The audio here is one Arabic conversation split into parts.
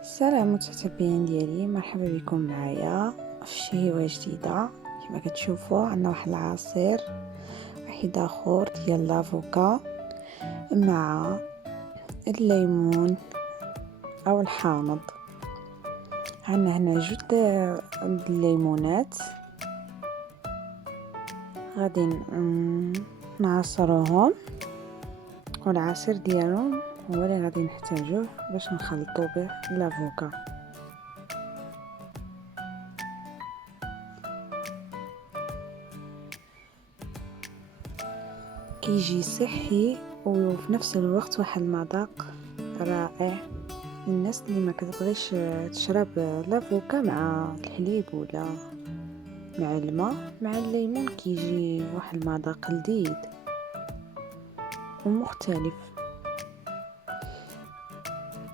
السلام متتبعين ديالي، مرحبا بكم معايا في شهيوه جديده. كما كتشوفوا عندنا واحد العصير واحد اخر ديال لافوكا مع الليمون او الحامض. عندنا هنا جوج الليمونات، غادي نعصروهم، والعصير ديالهم هو اللي غادي نحتاجوه باش نخلطو به لافوكا. كيجي صحي وفي نفس الوقت واحد المذاق رائع للناس اللي ما كتبغيش تشرب لافوكا مع الحليب ولا مع الماء. مع الليمون كيجي واحد المذاق لذيذ ومختلف.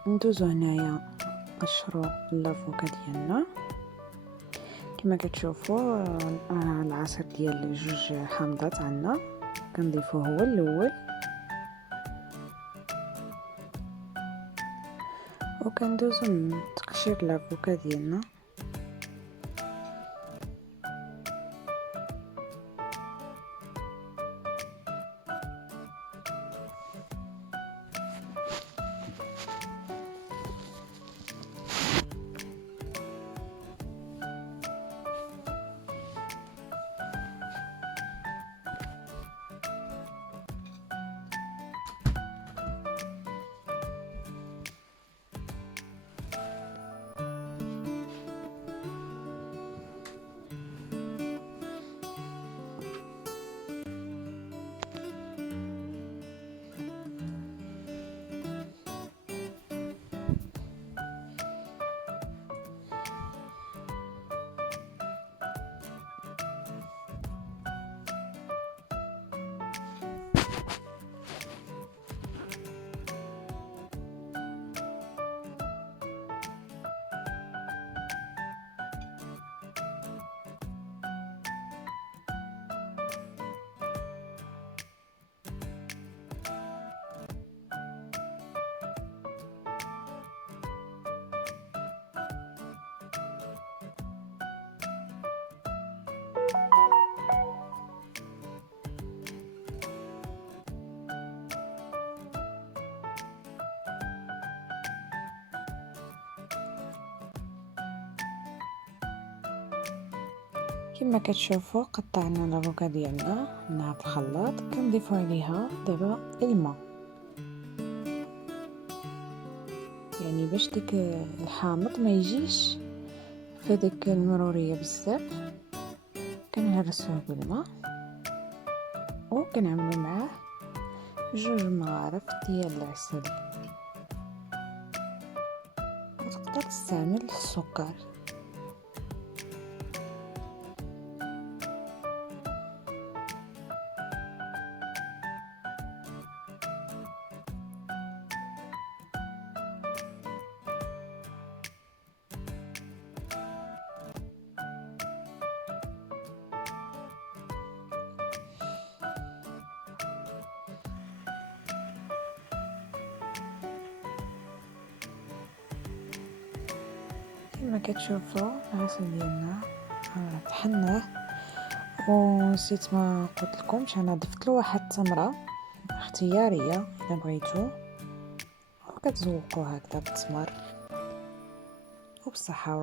ندوزو هنايا نقشرو اللافوكا ديالنا. كما كتشوفوا العصير ديال جوج حامضات عندنا كنضيفوه هو الاول، وكندوزو نتقشير لافوكا ديالنا. كما كتشوفوا قطعنا لافوكا ديالنا مع الخلاط، كنضيفوا عليها دابا الماء، يعني باش ديك الحامض ما يجيش في ديك المروريه بزاف. كنهرسوه بالماء وكنعملوا معاه جوج مغارف ديال العسل، وتقدر تستعمل السكر. كما كتشوفوا العسل ديالنا طحناه، ونسيت ما قلت لكمش انا ضفت له واحد التمره اختياريه الا بغيتو، وكتزوقوا هكذا بالتمر وبالصحه.